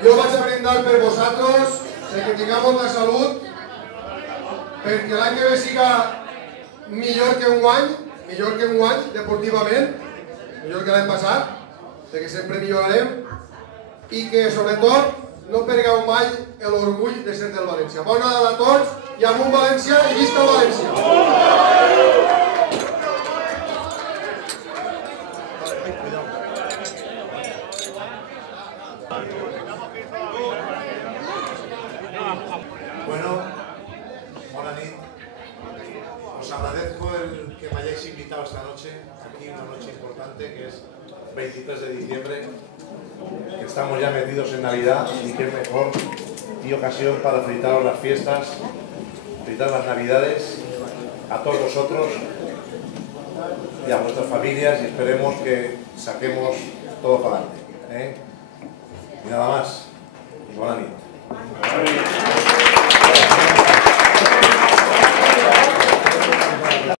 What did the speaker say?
Jo vaig a brindar per vosaltres, que tinguem la salut, perquè l'any que ve siga millor que enguany, deportivament, millor que l'any passat, perquè sempre millorarem, i que, sobretot, no perdeu mai l'orgull de ser del València. Bon Nadal a tots, i amunt València, i visca el València! Bueno, hola Nit. Os agradezco el que me hayáis invitado esta noche, aquí una noche importante que es 23 de diciembre, que estamos ya metidos en Navidad y qué mejor y ocasión para felicitar las fiestas, felicitar las Navidades a todos vosotros y a vuestras familias y esperemos que saquemos todo para adelante. Y nada más. Y buena nit.